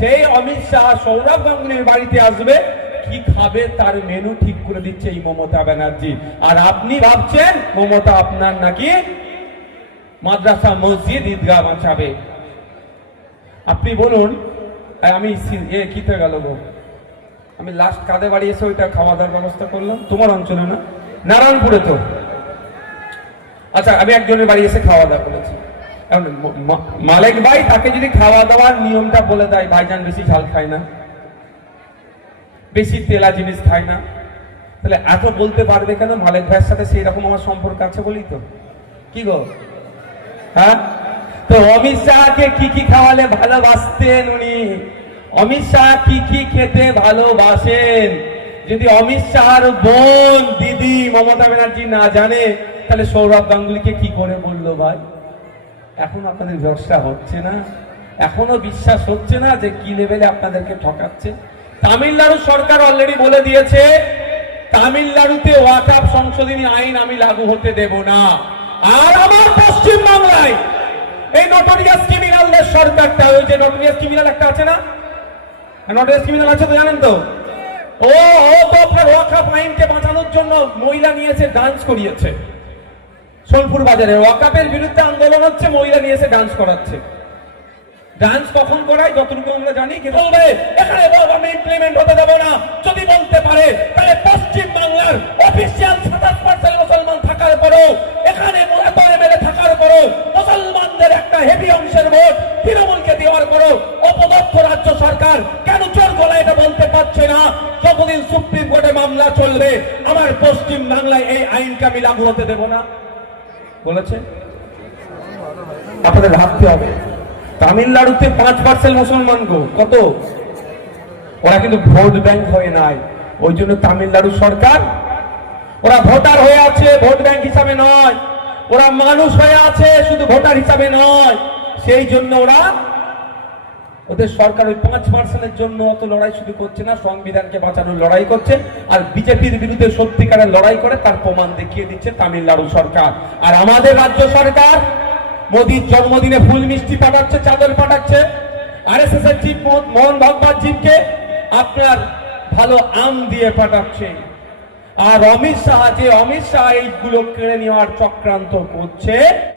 সেই অমিত শাহ সৌরভ গাঙ্গুলির বাড়িতে আসবে, কি খাবে তার মেনু ঠিক করে দিচ্ছে এই মমতা ব্যানার্জি। আর আপনি ভাবছেন মমতা আপনার নাকি মাদ্রাসা মসজিদ ঈদগাহ বাঁচাবে। আপনি বলুন, আমি কিতে গেল গো, আমি লাস্ট কাঁদে বাড়ি এসে ওইটা খাওয়া দাওয়ার ব্যবস্থা করলাম, তোমার অঞ্চলে না, নারায়ণপুরে তো। আচ্ছা, আমি একজনের বাড়ি এসে খাওয়া দাওয়া করেছি। মালিক ভাই তাকে যদি খাওয়া দাওয়ার নিয়মটা বলে দেয়, ভাইজান বেশি ঝাল খায় না, বেশি তেলা জিনিস খায় না, তাহলে এত বলতে পারবে কেন? মালিক ভাইয়ের সাথে সেই রকম আমার সম্পর্ক আছে বলি তো। কি গো, হ্যাঁ? তো অমিত শাহকে কি কি খাওয়ালে ভালোবাসতেন উনি? অমিত শাহ কি কি খেতে ভালোবাসেন? যদি অমিত শাহর বোন দিদি মমতা ব্যানার্জি না জানে, তাহলে সৌরভ গাঙ্গুলিকে কি করে বললো ভাই? এখন আপনাদের ব্যবসা হচ্ছে না, এখনো বিশ্বাস হচ্ছে না যে কি লেভেলে আপনাদেরকে ঠকাচ্ছে। তামিলনাড়ু সরকার অলরেডি বলে দিয়েছে, তামিলনাড়ুতে ওয়াকফ সংশোধনী আইন আমি লাগু হতে দেব না। আর আমার পশ্চিম বাংলায় এই নটোরিয়াস ক্রিমিনালদের সরকারটা, ওই যে নটোরিয়াস ক্রিমিনাল একটা আছে না, নটোরিয়াস ক্রিমিনাল আছে তো, জানেন তো? ও তো আপনার ওয়াকফ আইনকে বাঁচানোর জন্য মহিলা নিয়েছে, ডান্স করিয়েছে সোনপুর বাজারে। ওয়াকফের বিরুদ্ধে আন্দোলন হচ্ছে, মহিলা নিয়েছে ডান্স করাচ্ছে। ডান্স কখন করায় যতটুকু আমরা জানি, কি বলবে এখানে আমি ইমপ্লিমেন্ট হতে দেব না। যদি বলতে পারে তাহলে পশ্চিম বাংলার অফিসিয়াল 27% মুসলমান থাকার পরেও, এখানে এত এমএলএ থাকার পরেও, মুসলমানদের একটা হেভি অংশের ভোট তৃণমূলকে দেওয়ার পরেও অপদস্থ রাজ্য সরকার কেন চোর গলায় এটা বলতে পারছে না? যতদিন সুপ্রিম কোর্টে মামলা চলবে, আমার পশ্চিম বাংলায় এই আইনকে আমি লাগু হতে দেব না বলেছে। আপনাদের ভাবতে হবে, তামিলনাড়ুতে 5% মুসলমান গো, কত? ওরা কিন্তু ভোট ব্যাংক হয়ে নাই, ওই জন্য তামিলনাড়ু সরকার, ওরা ভোটার হয়ে আছে, ভোট ব্যাংক হিসাবে নয়। ওরা মানুষ হয়ে আছে, শুধু ভোটার হিসাবে নয়। সেই জন্য ওরা, ওদের সরকার ওই 5%-এর জন্য অত লড়াই শুধু করছে না, সংবিধানকে বাঁচানোর লড়াই করছে। আর বিজেপির বিরুদ্ধে সত্যিকারের লড়াই করে তার প্রমাণ দেখিয়ে দিচ্ছে তামিলনাড়ু সরকার। আর আমাদের রাজ্য সরকার মোদীর জন্মদিনে ফুল মিষ্টি পাঠাচ্ছে, চাদর পাঠাচ্ছে। আরএসএস এর চিফ মোহন ভাগবত জিকে আপনার ভালো আম দিয়ে পাঠাচ্ছে। আর অমিত শাহ এইগুলো কেড়ে নেওয়ার চক্রান্ত করছে।